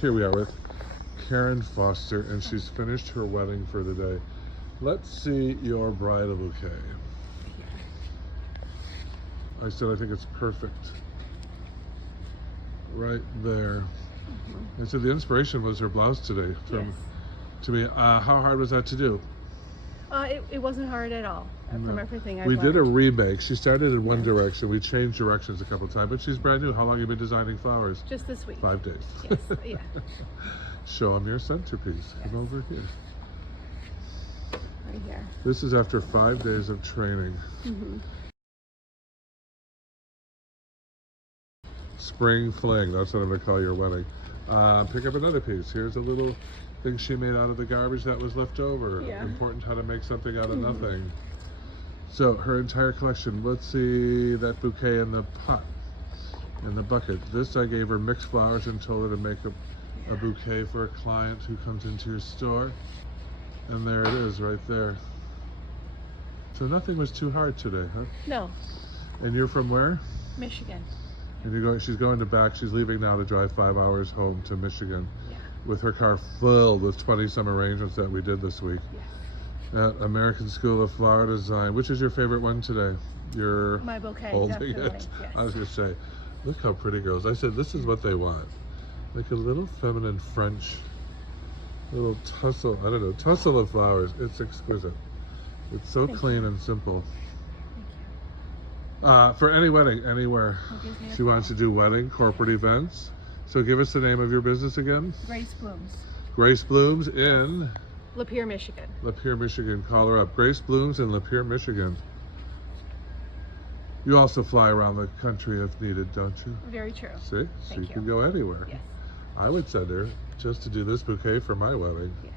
here we are with Karen Foster, and she's finished her wedding for the day. Let's see your bridal bouquet. I said I think it's perfect. Right there. I said the inspiration was her blouse today. To me, how hard was that to do? It wasn't hard at all. From everything I've We learned. did a remake. She started in one direction. We changed directions a couple of times, but she's brand new. How long have you been designing flowers? Just this week. 5 days. Yes. Yeah. Show them your centerpiece. Come over here. Right here. This is after 5 days of training. Spring fling. That's what I'm going to call your wedding. Pick up another piece. Here's a little thing she made out of the garbage that was left over. Yeah. Important how to make something out of nothing. So her entire collection. Let's see that bouquet in the pot, in the bucket. This I gave her mixed flowers and told her to make a bouquet for a client who comes into your store. And there it is right there. So nothing was too hard today, huh? No. And you're from where? Michigan. And you're going, she's going to back, she's leaving now to drive 5 hours home to Michigan. Yeah. With her car filled with 20 some arrangements that we did this week. Yes. At American School of Flower Design. Which is your favorite one today? Your My bouquet, holding definitely. it. Yes. I was gonna say, look how pretty girls. I said this is what they want. Like a little feminine French, little tussle, I don't know, tussle of flowers. It's exquisite. It's so clean and simple. Thank you. For any wedding, anywhere. Gives me a She wants to do wedding, corporate events. So give us the name of your business again. Grace Blooms. Grace Blooms in Lapeer, Michigan. Lapeer, Michigan. Call her up. Grace Blooms in Lapeer, Michigan. You also fly around the country if needed, don't you? Very true. See? So Thank you you. can go anywhere. Yes. I would send her just to do this bouquet for my wedding. Yes.